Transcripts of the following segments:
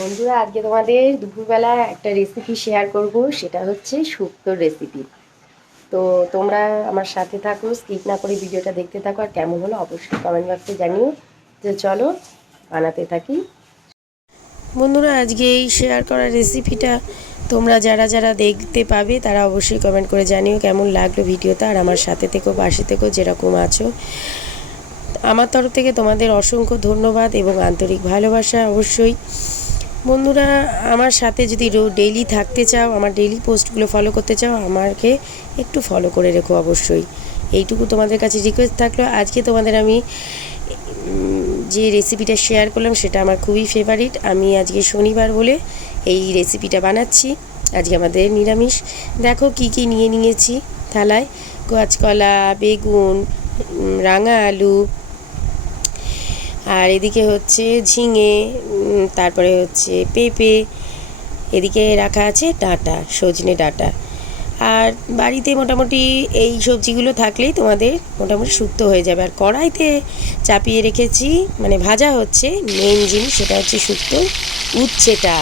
বন্ধুরা, আজকে তোমাদের দুপুরবেলা একটা রেসিপি শেয়ার করব, সেটা হচ্ছে শুক্তোর রেসিপি। তো তোমরা আমার সাথে থাকো, স্কিপ না করে ভিডিওটা দেখতে থাকো, আর কেমন হলো অবশ্যই কমেন্ট বক্সে জানিও। যে চলো বানাতে থাকি। বন্ধুরা, আজকে এই শেয়ার করা রেসিপিটা তোমরা যারা যারা দেখতে পাবে তারা অবশ্যই কমেন্ট করে জানিও কেমন লাগলো ভিডিওটা, আর আমার সাথে থেকো, পাশে থেকো, যেরকম আছো। আমার তরফ থেকে তোমাদের অসংখ্য ধন্যবাদ এবং আন্তরিক ভালোবাসা। অবশ্যই বন্ধুরা, আমার সাথে যদি ডেইলি থাকতে চাও, আমার ডেইলি পোস্টগুলো ফলো করতে চাও, আমাকে একটু ফলো করে রেখো অবশ্যই। এইটুকু তোমাদের কাছে রিকোয়েস্ট থাকলো। আজকে তোমাদের আমি যে রেসিপিটা শেয়ার করলাম সেটা আমার খুবই ফেভারিট। আমি আজকে শনিবার বলে এই রেসিপিটা বানাচ্ছি। আজকে আমাদের নিরামিষ। দেখো কি কি নিয়ে নিয়েছি থালায়: কাঁচকলা, বেগুন, রাঙা আলু, আর এদিকে হচ্ছে ঝিঙে, তারপরে হচ্ছে পেঁপে, এদিকে রাখা আছে ডাঁটা, সজনে ডাঁটা। আর বাড়িতে মোটামুটি এই সবজিগুলো থাকলেই তোমাদের মোটামুটি শুক্তো হয়ে যাবে। আর কড়াইতে চাপিয়ে রেখেছি, মানে ভাজা হচ্ছে মেন জিনিস, সেটা হচ্ছে শুক্তো উচ্ছেটা।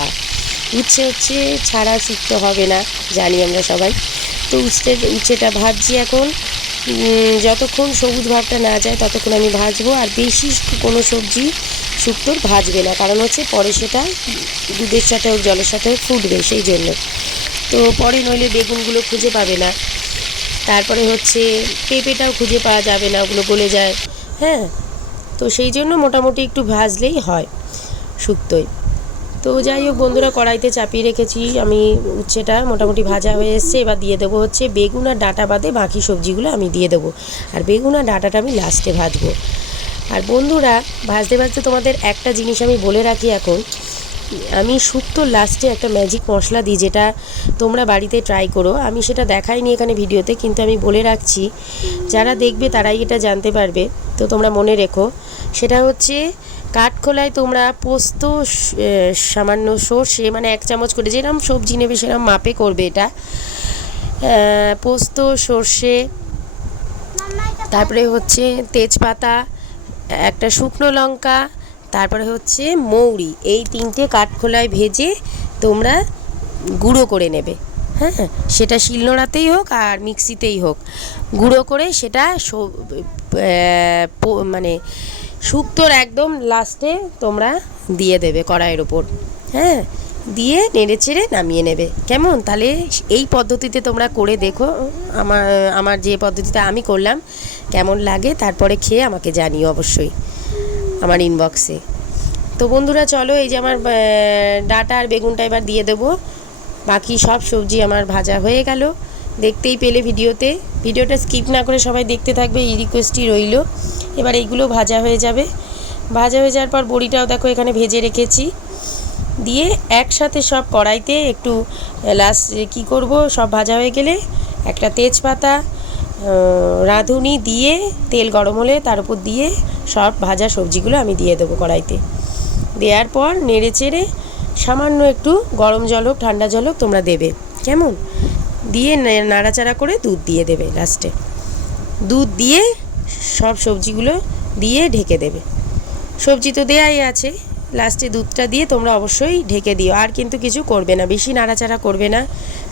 উচ্ছে হচ্ছে ছাড়া শুক্তো হবে না, জানি আমরা সবাই। তো উচ্ছেটা ভাজছি এখন। যতক্ষণ সবুজ ভাবটা না যায় ততক্ষণ আমি ভাজবো। আর বেশি কোনো সবজি শুক্তোর ভাজবে না, কারণ হচ্ছে পরে সেটা দুধের সাথে হোক জলের সাথে হোক ফুটবে, সেই জন্য। তো পরে নইলে বেগুনগুলো খুঁজে পাবে না, তারপরে হচ্ছে পেঁপেটাও খুঁজে পাওয়া যাবে না, ওগুলো গলে যায়। হ্যাঁ, তো সেই জন্য মোটামুটি একটু ভাজলেই হয় শুক্তোয়। তো যাই হোক বন্ধুরা, কড়াইতে চাপিয়ে রেখেছি আমি। উচ্ছেটা মোটামুটি ভাজা হয়ে এসছে। এবার দিয়ে দেবো হচ্ছে বেগুন আর ডাঁটা বাদে বাকি সবজিগুলো আমি দিয়ে দেবো। আর বেগুন আর ডাঁটাটা আমি লাস্টে ভাজবো। আর বন্ধুরা, ভাজতে ভাজতে তোমাদের একটা জিনিস আমি বলে রাখি এখন। আমি শুক্তোর লাস্টে একটা ম্যাজিক মশলা দিই, যেটা তোমরা বাড়িতে ট্রাই করো। আমি সেটা দেখাইনি এখানে ভিডিওতে, কিন্তু আমি বলে রাখছি, যারা দেখবে তারাই এটা জানতে পারবে। তো তোমরা মনে রেখো, সেটা হচ্ছে কাঠখোলায় তোমরা পোস্ত, সামান্য সর্ষে, মানে 1 চামচ করে, যেরকম সবজি নেবে সেরকম মাপে করবে এটা। পোস্ত, সর্ষে, তারপরে হচ্ছে তেজপাতা, একটা শুকনো লঙ্কা, তারপরে হচ্ছে মৌরি, এই 3টে কাঠখোলায় ভেজে তোমরা গুঁড়ো করে নেবে। হ্যাঁ, সেটা শিলনোড়াতেই হোক আর মিক্সিতেই হোক, গুঁড়ো করে সেটা মানে শুক্তোর একদম লাস্টে তোমরা দিয়ে দেবে কড়াইয়ের ওপর। হ্যাঁ, দিয়ে নেড়ে চেড়ে নামিয়ে নেবে। কেমন? তাহলে এই পদ্ধতিতে তোমরা করে দেখো। আমার আমার যে পদ্ধতিতে আমি করলাম কেমন লাগে, তারপরে খেয়ে আমাকে জানিও অবশ্যই আমার ইনবক্সে। তো বন্ধুরা চলো, এই যে আমার ডাঁটা আর বেগুনটা এবার দিয়ে দেবো। বাকি সব সবজি আমার ভাজা হয়ে গেল, দেখতেই পেলে ভিডিওতে। ভিডিওটা স্কিপ না করে সবাই দেখতে থাকবে, এই রিকোয়েস্টই রইল। এবার এইগুলো ভাজা হয়ে যাবে। ভাজা হয়ে যাওয়ার পর বড়িটাও দেখো এখানে ভেজে রেখেছি, দিয়ে একসাথে সব কড়াইতে একটু লাস্ট কী করব, সব ভাজা হয়ে গেলে একটা তেজপাতা, রাঁধুনি দিয়ে তেল গরম হলে তার উপর দিয়ে সব ভাজা সবজিগুলো আমি দিয়ে দেবো কড়াইতে। দেওয়ার পর নেড়ে চেড়ে সামান্য একটু গরম জল হোক ঠান্ডা জল হোক তোমরা দেবে, কেমন? দিয়ে নাড়াচাড়া করে দুধ দিয়ে দেবে লাস্টে। দুধ দিয়ে সব সবজিগুলো দিয়ে ঢেকে দেবে। সবজি তো দেয়াই আছে, লাস্টে দুধটা দিয়ে তোমরা অবশ্যই ঢেকে দিও। আর কিন্তু কিছু করবে না, বেশি নাড়াচাড়া করবে না,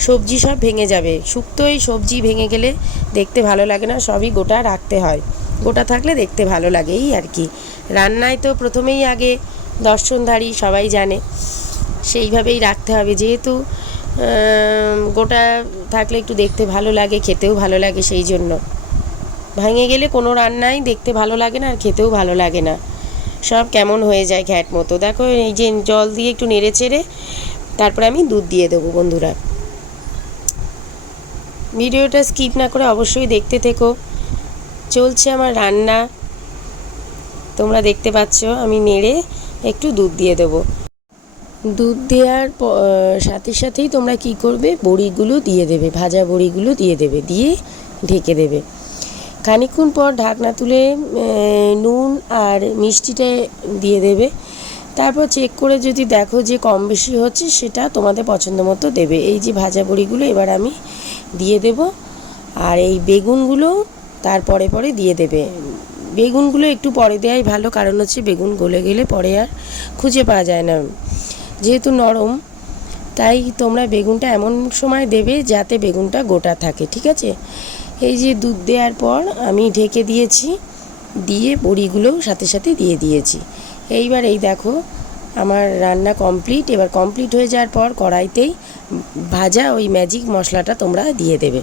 সবজি সব ভেঙে যাবে। শুক্তোই সবজি ভেঙে গেলে দেখতে ভালো লাগে না, সবই গোটা রাখতে হয়। গোটা থাকলে দেখতে ভালো লাগে, এই আর কি। রান্নায় তো প্রথমেই আগে দর্শনধারী, সবাই জানে, সেইভাবেই রাখতে হবে। যেহেতু গোটা থাকলে একটু দেখতে ভালো লাগে, খেতেও ভালো লাগে, সেই জন্য। ভেঙে গেলে কোনো রান্নাই দেখতে ভালো লাগে না আর খেতেও ভালো লাগে না, সব কেমন হয়ে যায় ঘ্যাট মতো। দেখো, এই যে জল দিয়ে একটু নেড়ে চেড়ে তারপরে আমি দুধ দিয়ে দেবো। বন্ধুরা, ভিডিওটা স্কিপ না করে অবশ্যই দেখতে থেকো। চলছে আমার রান্না, তোমরা দেখতে পাচ্ছ আমি নেড়ে একটু দুধ দিয়ে দেবো। দুধ দেওয়ার সাথে সাথেই তোমরা কি করবে, বড়িগুলো দিয়ে দেবে, ভাজা বড়িগুলো দিয়ে দেবে, দিয়ে ঢেকে দেবে। খানিকক্ষণ পর ঢাকনা তুলে নুন আর মিষ্টিটা দিয়ে দেবে। তারপর চেক করে যদি দেখো যে কম বেশি হচ্ছে, সেটা তোমাদের পছন্দ মতো দেবে। এই যে ভাজা বড়িগুলো এবার আমি দিয়ে দেব, আর এই বেগুনগুলো তারপরে পরে দিয়ে দেবে। বেগুনগুলো একটু পরে দেওয়াই ভালো, কারণ হচ্ছে বেগুন গলে গেলে পরে আর খুঁজে পাওয়া যায় না। যেহেতু নরম, তাই তোমরা বেগুনটা এমন সময় দেবে যাতে বেগুনটা গোটা থাকে, ঠিক আছে। এই যে দুধ দেওয়ার পর আমি ঢেকে দিয়েছি, দিয়ে বড়িগুলোও সাথে সাথে দিয়ে দিয়েছি। এইবার এই দেখো আমার রান্না কমপ্লিট। এবার কমপ্লিট হয়ে যাওয়ার পর কড়াইতেই ভাজা ওই ম্যাজিক মশলাটা তোমরা দিয়ে দেবে।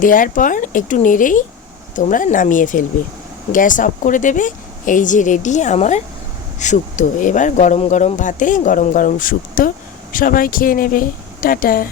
দেওয়ার পর একটু নেড়েই তোমরা নামিয়ে ফেলবে, গ্যাস অফ করে দেবে। এই যে রেডি আমার শুক্তো। এবার গরম গরম ভাতে গরম গরম শুক্তো সবাই খেয়ে নেবে। টাটা।